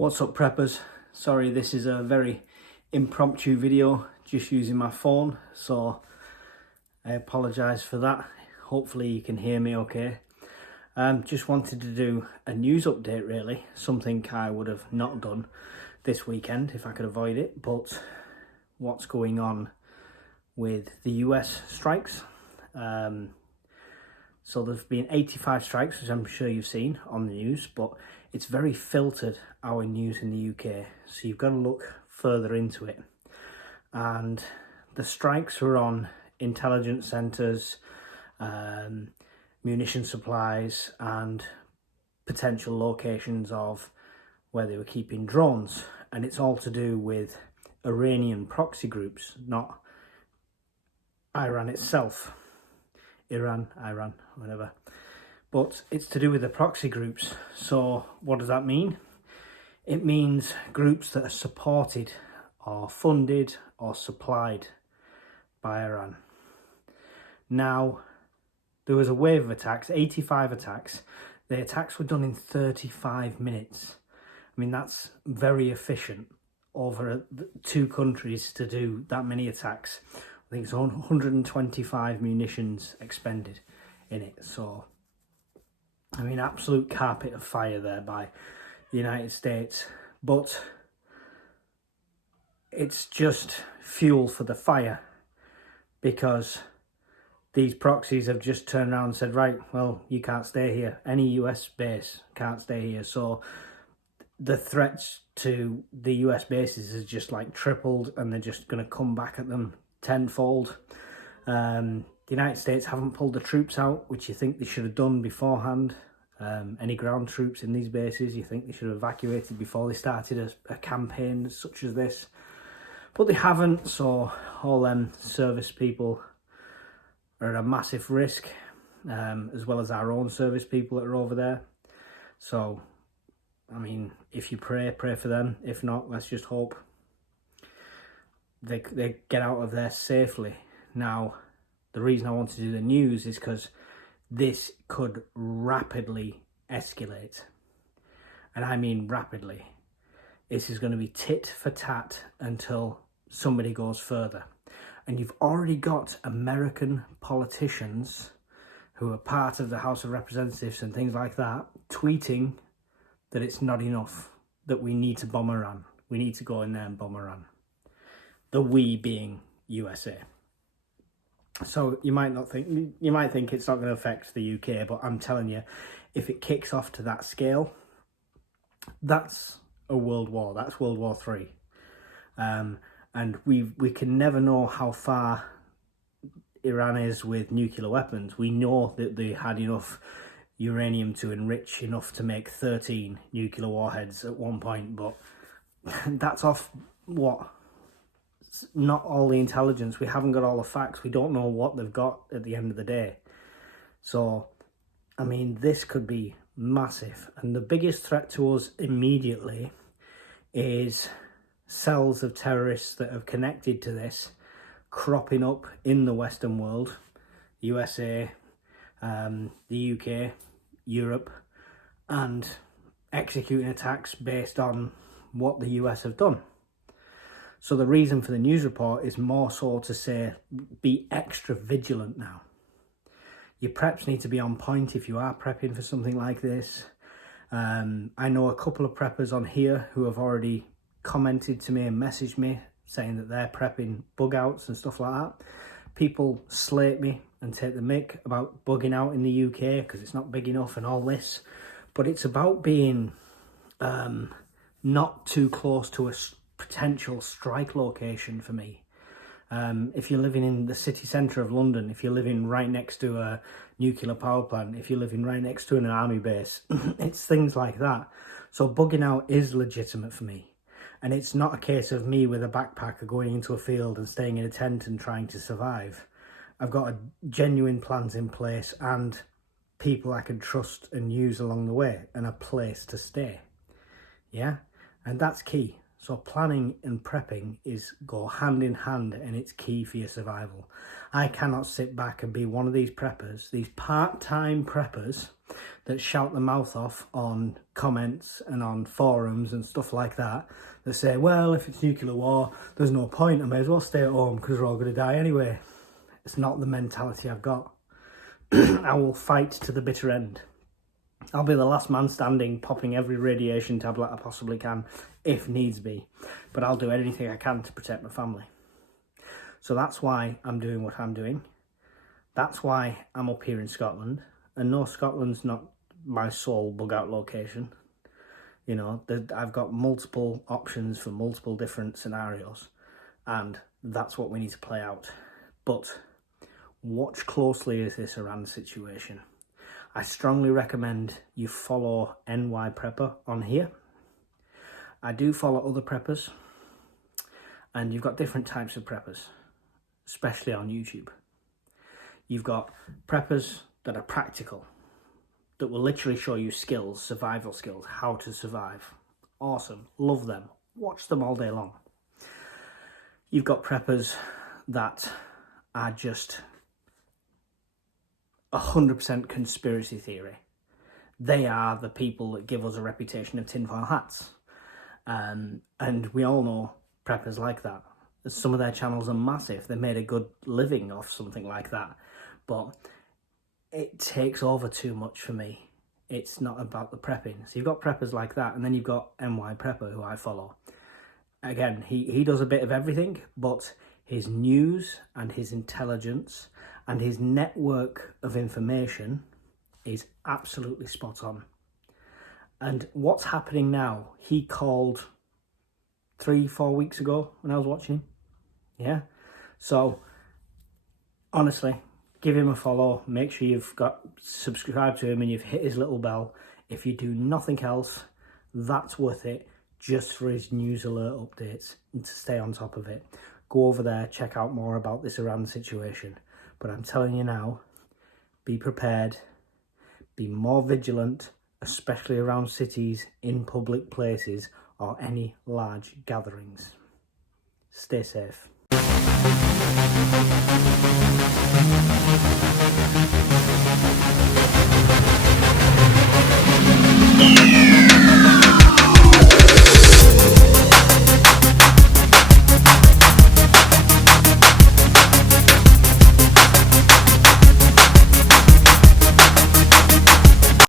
What's up, preppers? Sorry, this is a very impromptu video, just using my phone, so I apologise for that. Hopefully you can hear me okay. Just wanted to do a news update really, something I would have not done this weekend if I could avoid it, but what's going on with the US strikes. So there's been 85 strikes, which I'm sure you've seen on the news, but it's very filtered, our news in the UK. So you've got to look further into it. And the strikes were on intelligence centres, munition supplies, and potential locations of where they were keeping drones. And it's all to do with Iranian proxy groups, not Iran itself. Iran, whatever. But it's to do with the proxy groups. So what does that mean? It means groups that are supported or funded or supplied by Iran. Now, there was a wave of attacks, 85 attacks. The attacks were done in 35 minutes. I mean, that's very efficient over two countries to do that many attacks. I think it's 125 munitions expended in it. So, I mean, absolute carpet of fire there by the United States. But it's just fuel for the fire, because these proxies have just turned around and said, right, well, you can't stay here. Any US base can't stay here. So the threats to the US bases is just like tripled, and they're just going to come back at them tenfold. The United States haven't pulled the troops out, which you think they should have done beforehand. Any ground troops in these bases, you think they should have evacuated before they started a campaign such as this. But they haven't, so all them service people are at a massive risk, as well as our own service people that are over there. So, I mean, if you pray for them. If not, let's just hope they get out of there safely. Now, the reason I want to do the news is because this could rapidly escalate. And I mean rapidly. This is going to be tit for tat until somebody goes further. And you've already got American politicians who are part of the House of Representatives and things like that tweeting that it's not enough, that we need to bomb Iran. We need to go in there and bomb Iran. The we being USA. So you might think it's not going to affect the UK, but I'm telling you, if it kicks off to that scale, that's a world war. That's World War III. And we can never know how far Iran is with nuclear weapons. We know that they had enough uranium to enrich enough to make 13 nuclear warheads at one point, but that's off what? Not all the intelligence. We haven't got all the facts. We don't know what they've got at the end of the day. So, I mean, this could be massive. And the biggest threat to us immediately is cells of terrorists that have connected to this cropping up in the Western world, USA, the UK, Europe, and executing attacks based on what the US have done. So the reason for the news report is more so to say, be extra vigilant now. Your preps need to be on point if you are prepping for something like this. I know a couple of preppers on here who have already commented to me and messaged me saying that they're prepping bug outs and stuff like that. People slate me and take the mick about bugging out in the UK because it's not big enough and all this. But it's about being not too close to a potential strike location for me. If you're living in the city centre of London, if you're living right next to a nuclear power plant, if you're living right next to an army base, it's things like that. So bugging out is legitimate for me. And it's not a case of me with a backpacker going into a field and staying in a tent and trying to survive. I've got genuine plans in place and people I can trust and use along the way and a place to stay. Yeah? And that's key. So planning and prepping go hand in hand, and it's key for your survival. I cannot sit back and be one of these preppers, these part-time preppers that shout their mouth off on comments and on forums and stuff like that say, well, if it's nuclear war, there's no point, I may as well stay at home because we're all going to die anyway. It's not the mentality I've got. I will fight to the bitter end. I'll be the last man standing, popping every radiation tablet I possibly can, if needs be. But I'll do anything I can to protect my family. So that's why I'm doing what I'm doing. That's why I'm up here in Scotland. And no, Scotland's not my sole bug out location. You know, I've got multiple options for multiple different scenarios. And that's what we need to play out. But watch closely as this Iran situation. I strongly recommend you follow NY Prepper on here. I do follow other preppers, and you've got different types of preppers, especially on YouTube. You've got preppers that are practical, that will literally show you skills, survival skills, how to survive. Awesome, love them, watch them all day long. You've got preppers that are just 100% conspiracy theory. They are the people that give us a reputation of tinfoil hats. And we all know preppers like that. Some of their channels are massive. They made a good living off something like that. But it takes over too much for me. It's not about the prepping. So you've got preppers like that, and then you've got NY Prepper, who I follow. Again, he does a bit of everything, but his news and his intelligence and his network of information is absolutely spot on. And what's happening now, he called 3-4 weeks ago when I was watching him. Yeah. So honestly, give him a follow. Make sure you've subscribed to him and you've hit his little bell. If you do nothing else, that's worth it, just for his news alert updates and to stay on top of it. Go over there, check out more about this Iran situation. But I'm telling you now, be prepared, be more vigilant, especially around cities, in public places, or any large gatherings. Stay safe.